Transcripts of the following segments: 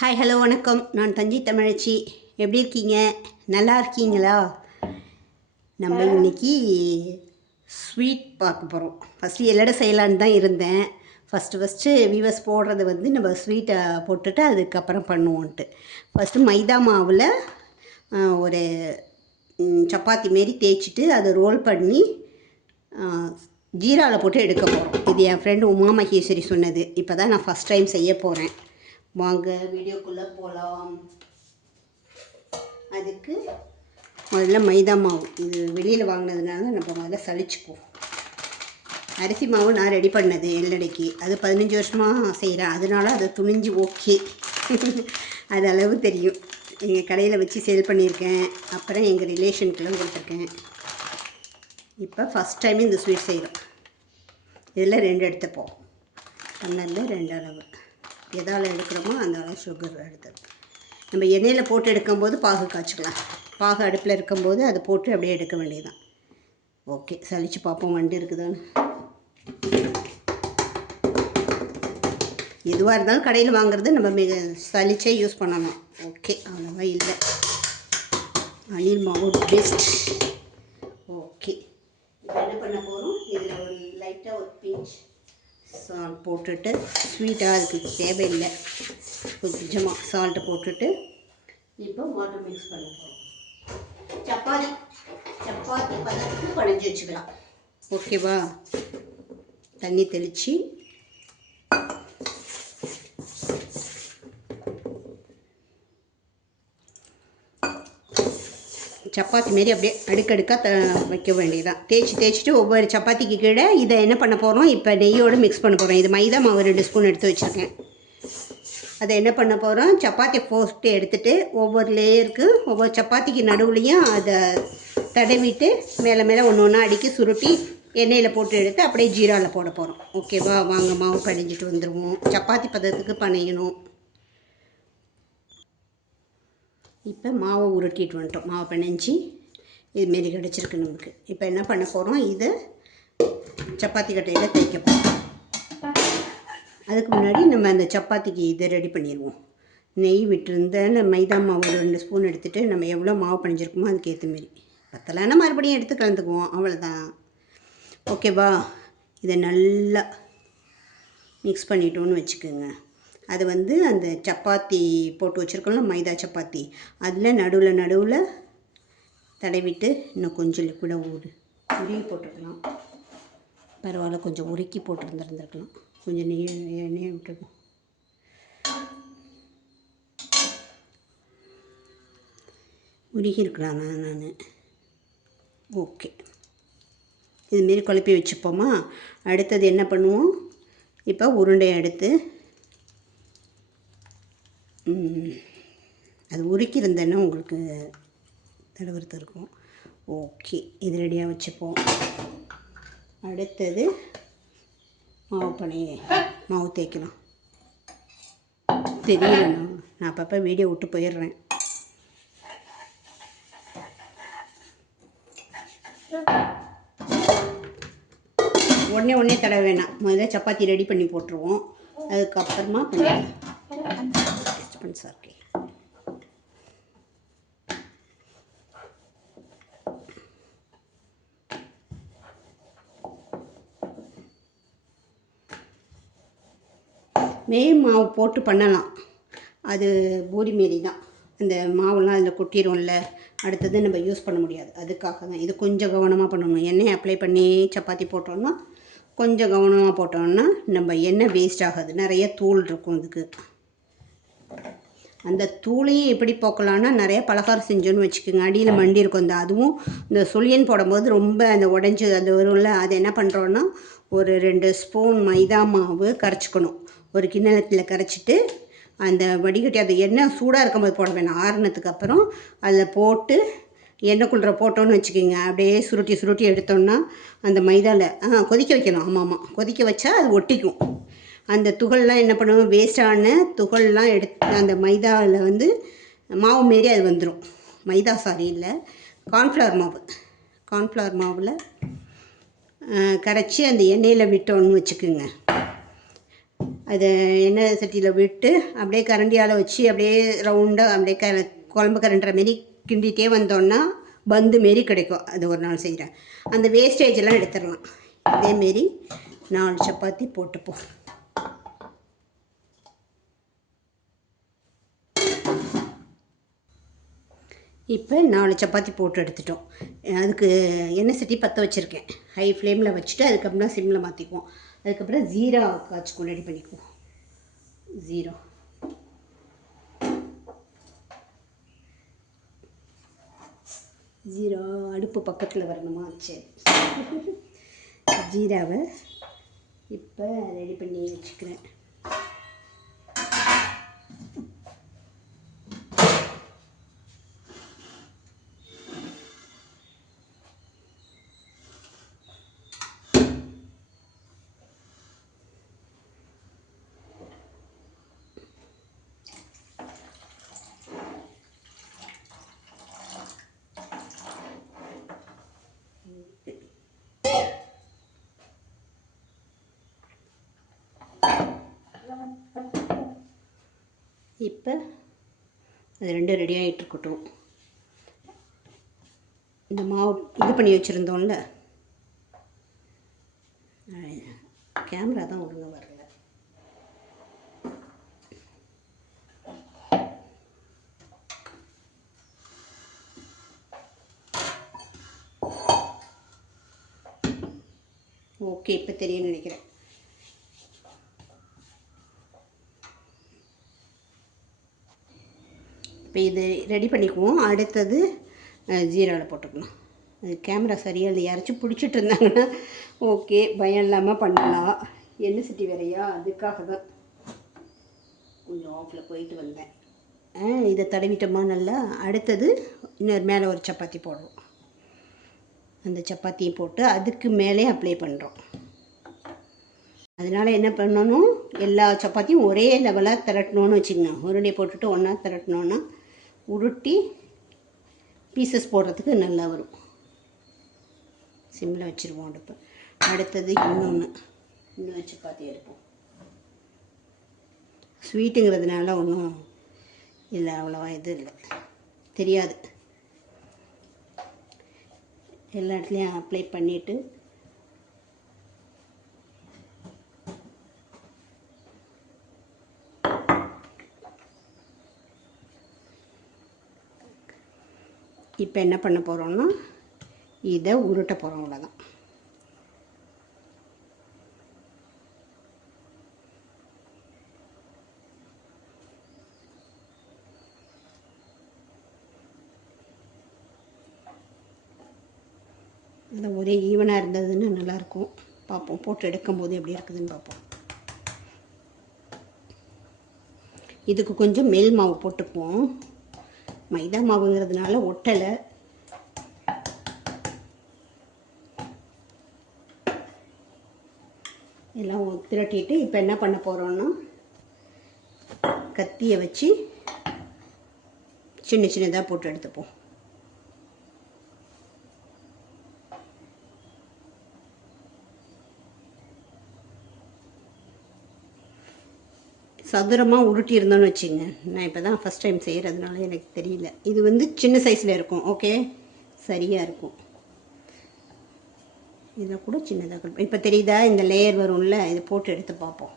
Hi hello வணக்கம். நான் தஞ்சை தமிழச்சி. எப்படி இருக்கீங்க? நல்லா இருக்கீங்களா? நம்ம இன்னைக்கு ஸ்வீட் பார்க்க போகிறோம் ஃபஸ்ட்டு எல்லடை செய்யலான்னு தான் இருந்தேன். ஃபஸ்ட்டு ஃபஸ்ட்டு விவஸ் போடுறது வந்து நம்ம ஸ்வீட்டை போட்டுட்டு அதுக்கப்புறம் பண்ணுவோன்ட்டு. ஃபஸ்ட்டு மைதா மாவில் ஒரு சப்பாத்தி மாரி தேய்ச்சிட்டு அதை ரோல் பண்ணி ஜீராவில் போட்டு எடுக்க போகிறோம் இது என் ஃப்ரெண்டு உமா மகேஸ்வரி சொன்னது. இப்போ தான் நான் ஃபஸ்ட் டைம் செய்ய போகிறேன் வாங்க வீடியோக்குள்ளே போகலாம் அதுக்கு முதல்ல மைதா மாவு. இது வெளியில் வாங்கினதுனால நம்ம முதல்ல சலிச்சுக்குவோம் அரிசி மாவு நான் ரெடி பண்ணது எல்லடைக்கு அது பதினஞ்சு வருஷமாக செய்கிறேன் அதனால அது துணிஞ்சு ஓகே அது அளவு தெரியும். எங்கள் கடையில் வச்சு சேல் பண்ணியிருக்கேன். அப்புறம் எங்கள் ரிலேஷனுக்கெல்லாம் கொடுத்துருக்கேன். இப்போ ஃபஸ்ட் டைம் இந்த ஸ்வீட் செய்கிறோம் இதில் ரெண்டு எடுத்துப்போம். டம்ளரில் ரெண்டு அளவு. எதால் எடுக்கிறோமோ அந்த சுகர் எடுத்து. நம்ம எண்ணெயில் போட்டு எடுக்கும்போது பாகு காய்ச்சிக்கலாம். பாகு அடுப்பில் இருக்கும்போது அதை போட்டு அப்படியே எடுக்க வேண்டியதுதான். ஓகே சலிச்சு பார்ப்போம் வண்டி இருக்குதான்னு. எதுவாக இருந்தாலும் கடையில் வாங்குறது நம்ம மிக சலிச்சே யூஸ் பண்ணணும் ஓகே அவ்வளோவா இல்லை. அணில் மாவு பெஸ்ட் ஓகே என்ன பண்ண போகிறோம் இதில் ஒரு லைட்டாக ஒரு பிஞ்ச் சால்ட் போட்டுட்டு ஸ்வீட்டாக அதுக்கு தேவையில்லை. கொஞ்சமாக சால்ட்டு போட்டுட்டு இப்போ வாட்டர் மிக்ஸ் பண்ண போகிறோம் சப்பாத்தி சப்பாத்தி பதத்துக்கு படைஞ்சு வச்சுக்கலாம். ஓகேவா தண்ணி தெளித்து சப்பாத்தி மாரி அப்படியே அடுக்கடுக்காக த வைக்க வேண்டியதுதான். தேய்ச்சி தேய்ச்சிட்டு ஒவ்வொரு சப்பாத்திக்கு கீழே இதை என்ன பண்ண போகிறோம் இப்போ நெய்யோடு மிக்ஸ் பண்ண போகிறோம் இது மைதா மாவு ரெண்டு ஸ்பூன் எடுத்து வச்சுருக்கேன். அதை என்ன பண்ண போகிறோம் சப்பாத்தி போஸ்ட்டு எடுத்துட்டு ஒவ்வொரு லேயருக்கு ஒவ்வொரு சப்பாத்திக்கு நடுவுலையும் அதை தடவிட்டு மேலே மேலே ஒன்று ஒன்றா அடுக்கி சுருட்டி எண்ணெயில் போட்டு எடுத்து அப்படியே ஜீராவில் போட போகிறோம் ஓகேவா வாங்க மாவு கழிஞ்சிட்டு வந்துடுவோம் சப்பாத்தி பதத்துக்கு பனையணும். இப்போ மாவை உருட்டிட்டு வந்துட்டோம். மாவை பிணைஞ்சி இதுமாரி கிடச்சிருக்கு நமக்கு இப்போ என்ன பண்ண போகிறோம் இதை சப்பாத்தி கட்டையில் தேய்க்க போகிறோம் அதுக்கு முன்னாடி நம்ம அந்த சப்பாத்திக்கு இதை ரெடி பண்ணிடுவோம். நெய் விட்டுருந்த மைதா மாவு ஒரு ரெண்டு ஸ்பூன் எடுத்துகிட்டு நம்ம எவ்வளோ மாவு பணிஞ்சிருக்கோமோ அதுக்கு ஏற்ற மாரி பத்தலைன்னா மறுபடியும் எடுத்து கலந்துக்குவோம். அவ்வளோதான். ஓகேவா? இதை நல்லா மிக்ஸ் பண்ணிட்டோன்னு வச்சுக்கோங்க. அது வந்து அந்த சப்பாத்தி போட்டு வச்சுருக்கோம்ல மைதா சப்பாத்தி. அதில் நடுவில் நடுவில் தடவிட்டு இன்னும் கொஞ்சம் லிக்விடாக ஊடு உருகி போட்டுருக்கலாம் பரவாயில்ல கொஞ்சம் உருக்கி போட்டுருந்துருந்துருக்கலாம். கொஞ்சம் நெய் எண்ணெய் விட்டுருக்கோம் உருகி இருக்கலாம் நான் நான். ஓகே. இதுமாரி குழப்பி வச்சுப்போமா? அடுத்தது என்ன பண்ணுவோம்? இப்போ உருண்டையை எடுத்து அது உருக்கியிருந்தேன்னா உங்களுக்கு தடவுறது இருக்கும். ஓகே இது ரெடியாக வச்சுப்போம். அடுத்தது மாவு பண்ணி மாவு தேய்க்கலாம் தெரியலண்ணா நான். அப்பப்போ வீடியோ விட்டு போயிடுறேன். உடனே உடனே தடவை வேணாம். முதல்ல சப்பாத்தி ரெடி பண்ணி போட்டுருவோம். அதுக்கப்புறமா பண்ணிடலாம் டிஸ்டர்பன்ஸாக இருக்கே மே மாவு போட்டு பண்ணலாம். அது பூரி மாரி தான். அந்த மாவுலாம் அதில் கொட்டிடும்ல அடுத்தது நம்ம யூஸ் பண்ண முடியாது. அதுக்காக தான். இது கொஞ்சம் கவனமாக பண்ணணும். எண்ணெய் அப்ளை பண்ணி சப்பாத்தி போட்டோம்னா கொஞ்சம் கவனமாக போட்டோம்னா நம்ம எண்ணெய் வேஸ்ட் ஆகாது. நிறைய தூள் இருக்கும் இதுக்கு. அந்த தூளையும் எப்படி போக்கலாம்னா நிறைய பலகாரம் செஞ்சோன்னு வச்சுக்கோங்க. அடியில் மண்டி இருக்கும் அந்த அதுவும் இந்த சுழியன் போடும்போது ரொம்ப அந்த உடஞ்சி அது வரும்ல அது என்ன பண்ணுறோன்னா ஒரு ரெண்டு ஸ்பூன் மைதா மாவு கரைச்சிக்கணும். ஒரு கிண்ணத்தில் கரைச்சிட்டு அந்த வடிகட்டி அது எண்ணெய் சூடாக இருக்கும்போது போட வேணாம். ஆறுனதுக்கு அப்புறம் அதில் போட்டு எண்ணெய்க்குள்ளே போட்டோன்னு வச்சுக்கோங்க. அப்படியே சுருட்டி சுருட்டி எடுத்தோன்னா அந்த மைதாவில் ஆ கொதிக்க வைக்கணும். ஆமாம் ஆமாம் கொதிக்க வச்சா அது ஒட்டிக்கும். அந்த துகள்லாம் என்ன பண்ணுவோம்? வேஸ்டான துகள்லாம் எடுத்து அந்த மைதாவில் வந்து மாவு மாரி அது வந்துடும் மைதா சாரி இல்லை. கார்ன்ஃப்ளவர் மாவு. கார்ன்ஃப்ளவர் மாவில் கரைச்சி அந்த எண்ணெயில் விட்டோன்னு வச்சுக்கோங்க. அதை எண்ணெய் சட்டியில் விட்டு அப்படியே கரண்டியால் வச்சு அப்படியே ரவுண்டாக அப்படியே க குழம்பு கரண்டுற மாரி கிண்டிகிட்டே வந்தோன்னா பந்து மாரி கிடைக்கும். அது ஒரு நாள் செய்கிறேன் அந்த வேஸ்டேஜ் எல்லாம் எடுத்துடலாம். இதேமாரி நாலு சப்பாத்தி போட்டுப்போம். இப்போ நாலு சப்பாத்தி போட்டு எடுத்துட்டோம். அதுக்கு எண்ணெய் சட்டி பற்ற வச்சுருக்கேன். ஹை ஃப்ளேமில் வச்சுட்டு அதுக்கப்புறம் சிம்மில் மாற்றிக்குவோம் அதுக்கப்புறம் ஜீரா காய்ச்சிக்கும் ரெடி பண்ணிக்குவோம். ஜீரோ. ஜீரோ அடுப்பு பக்கத்தில் வரணுமா? சரி. ஜீராவை இப்போ ரெடி பண்ணி வச்சுக்கிறேன். இப்போ அது ரெண்டும் ரெடி ஆகிட்டு இருக்கட்டும் இந்த மாவு இது பண்ணி வச்சுருந்தோம்ல. கேமரா தான் ஒழுங்காக வரல. ஓகே இப்போ தெரியும்னு நினைக்கிறேன். இப்போ இது ரெடி பண்ணிக்குவோம். அடுத்தது ஜீராவில் போட்டுக்கலாம் அது கேமரா சரியாக இல்லை யாராச்சும் பிடிச்சிட்டு இருந்தாங்கன்னா ஓகே பயம் இல்லாமல் பண்ணலாம். எண்ணெய் சிட்டி வேறையா? அதுக்காக தான். கொஞ்சம் ஆஃபில் போயிட்டு வந்தேன். ஆ இதை தடவிட்டோமா நல்லா? அடுத்தது இன்னொரு மேலே ஒரு சப்பாத்தி போடுறோம். அந்த சப்பாத்தியை போட்டு அதுக்கு மேலே அப்ளை பண்ணுறோம் அதனால் என்ன பண்ணணும்? எல்லா சப்பாத்தியும் ஒரே லெவலாக திரட்டணும்னு வச்சுக்கோங்க. உருண்டை போட்டுட்டு ஒன்றா திரட்டணுன்னா உருட்டி பீசஸ் போடுறதுக்கு நல்லா வரும். சிம்மில் வச்சுருவோம் அடுப்பு. அடுத்தது இன்னொன்று இன்னும் சப்பாத்தி எடுப்போம். ஸ்வீட்டுங்கிறதுனால ஒன்றும் இல்லை அவ்வளோவா இது இல்லை. தெரியாது. எல்லா இடத்துலையும் அப்ளை பண்ணிவிட்டு இப்போ என்ன பண்ண போகிறோம்னா இதை உருட்ட போகிறோம் அவ்வளோதான் அது ஒரே ஈவனாக இருந்ததுன்னு நல்லாயிருக்கும். பார்ப்போம் போட்டு எடுக்கும்போது எப்படி இருக்குதுன்னு பார்ப்போம். இதுக்கு கொஞ்சம் மேல் மாவு போட்டுக்குவோம். மைதா மாவுங்கிறதுனால ஒட்டலை. எல்லாம் திரட்டிட்டு இப்போ என்ன பண்ண போகிறோன்னா கத்தியை வச்சு சின்ன சின்னதாக போட்டு எடுத்துப்போம். சதுரமாக உருட்டி இருந்தோன்னு வச்சுங்க. நான் இப்போ தான் ஃபஸ்ட் டைம் செய்கிறதுனால எனக்கு தெரியல. இது வந்து சின்ன சைஸில் இருக்கும் ஓகே சரியாக இருக்கும். இதில் கூட சின்னதாக இப்போ தெரியுதா? இந்த லேயர் வரும்ல இதை போட்டு எடுத்து பார்ப்போம்.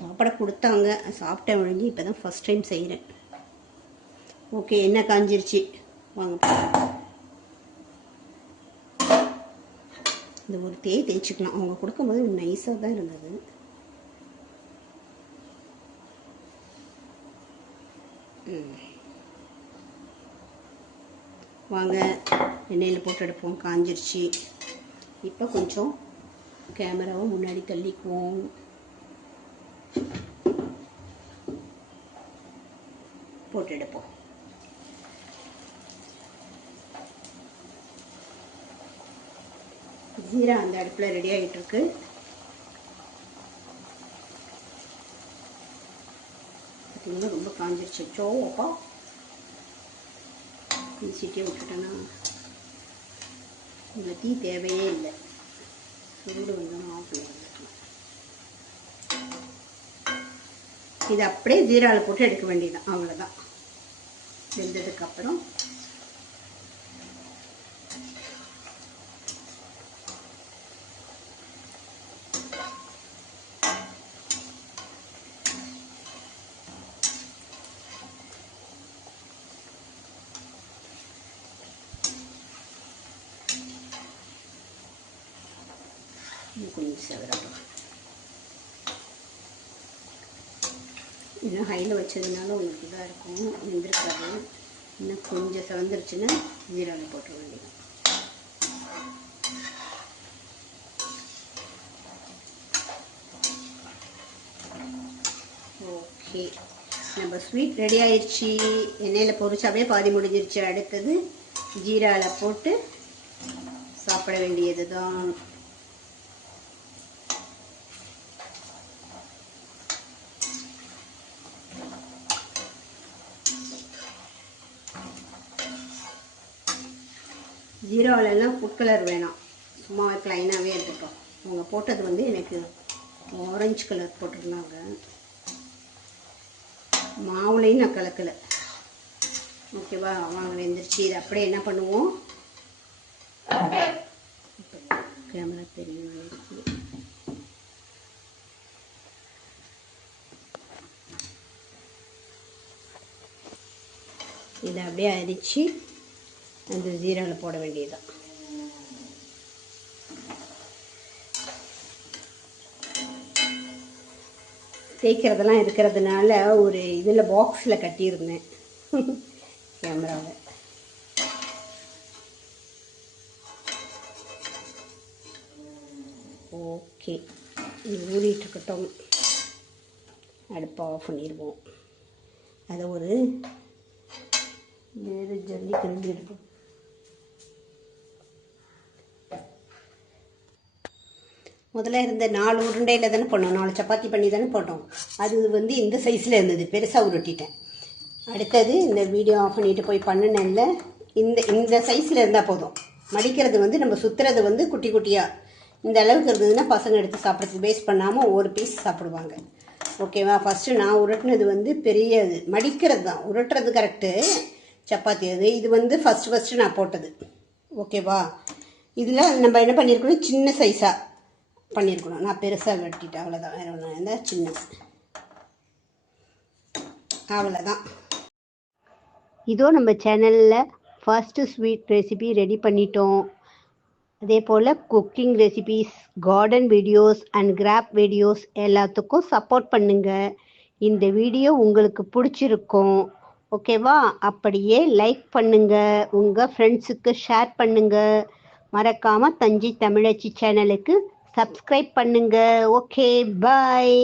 சாப்பிட கொடுத்தாங்க சாப்பிட்டேன் ஒழிஞ்சு இப்போ தான் ஃபஸ்ட் டைம் செய்கிறேன் ஓகே என்ன காஞ்சிருச்சு. வாங்க இந்த ஒரு தேய் தேய்ச்சிக்கலாம். அவங்க கொடுக்கும்போது நைஸாக தான் இருந்தது. வாங்க எண்ணெயில் போட்டு எடுப்போம். காஞ்சிருச்சு. இப்போ கொஞ்சம் கேமராவை முன்னாடி தள்ளிக்குவோம். போட்டு எடுப்போம். ஜீரா அந்த அடுப்பில் ரெடி ஆகிட்டுருக்கு பார்த்தீங்கன்னா ரொம்ப காஞ்சிருச்சு. சோப்பா மிக்சிட்டே விட்டுட்டோன்னா இந்த டீ தேவையே இல்லை. சூடு வந்து ஆஃபில் இது அப்படியே ஜீராவில் போட்டு எடுக்க வேண்டியதான் அவ்வளோதான் வெந்ததுக்கப்புறம் கொஞ்சம் செவரட்டும் இன்னும் ஹையில் வச்சதுனால உங்களுக்கு இதாக இருக்கும். வெந்திருக்காது. இன்னும் கொஞ்சம் செவந்துருச்சுன்னா ஜீராவில் போட்டு வேண்டியது ஓகே நம்ம ஸ்வீட் ரெடி ஆயிடுச்சு எண்ணெயில் பொரிச்சாவே பாதி முடிஞ்சிருச்சு. அடுத்தது ஜீராவில் போட்டு சாப்பிட வேண்டியது தான் ஜீரோவிலலாம் ஃபுட் கலர் வேணாம். சும்மா ப்ளைனாகவே இருக்கட்டும் அவங்க போட்டது வந்து எனக்கு ஆரஞ்சு கலர் போட்டிருந்தாங்க. மாவுலையும் நான் கலக்கலை. ஓகேவா? வாங்க வெந்துருச்சு இது அப்படியே என்ன பண்ணுவோம்? கேமரா தெரியும் இதை அப்படியே அரிச்சு அந்த ஜீராவில் போட வேண்டியதுதான். தேய்க்கிறதெல்லாம் இருக்கிறதுனால ஒரு இதில் பாக்ஸில் கட்டியிருந்தேன். கேமராவை. ஓகே. இது ஊறிட்டு இருக்கட்டும். அடுப்பை ஆஃப் பண்ணிடுவோம். அதை ஒரு வேறு ஜல்லி கிளம்பி எடுப்போம். முதல்ல இருந்த நாலு உருண்டையில் தானே போட்டோம் நாலு சப்பாத்தி பண்ணி தானே போட்டோம். அது வந்து இந்த சைஸில் இருந்தது. பெருசாக உருட்டிட்டேன். அடுத்தது இந்த வீடியோ ஆஃப் பண்ணிட்டு போய் பண்ணினேன்ல இந்த இந்த சைஸில் இருந்தால் போதும். மடிக்கிறது வந்து நம்ம சுற்றுறது வந்து குட்டி குட்டியாக இந்த அளவுக்கு இருந்ததுன்னா பசங்க எடுத்து சாப்பிட்றதுக்கு வேஸ்ட் பண்ணாமல் ஒரு பீஸ் சாப்பிடுவாங்க. ஓகேவா ஃபஸ்ட்டு நான் உருட்டினது வந்து பெரிய இது. மடிக்கிறது தான். உருட்டுறது கரெக்டு சப்பாத்தி அது. இது வந்து ஃபஸ்ட்டு ஃபஸ்ட்டு நான் போட்டது. ஓகேவா இதில் நம்ம என்ன பண்ணியிருக்கணும் சின்ன சைஸாக பண்ணியிருக்கணும் நான் பெருசாக வெட்டிட்டேன். அவ்வளோதான் வேறு ஒன்று இந்த சின்ன. அவ்வளோதான் இதோ நம்ம சேனலில் ஃபர்ஸ்ட்டு ஸ்வீட் ரெசிபி ரெடி பண்ணிட்டோம். அதே போல் cooking recipes garden videos and crop videos எல்லாத்துக்கும் சப்போர்ட் பண்ணுங்கள் இந்த வீடியோ உங்களுக்கு பிடிச்சிருக்கும். ஓகேவா அப்படியே லைக் பண்ணுங்கள் உங்கள் ஃப்ரெண்ட்ஸுக்கு ஷேர் பண்ணுங்கள் மறக்காமல் தஞ்சை தமிழச்சி சேனலுக்கு சப்ஸ்கிரைப் பண்ணுங்க. Okay bye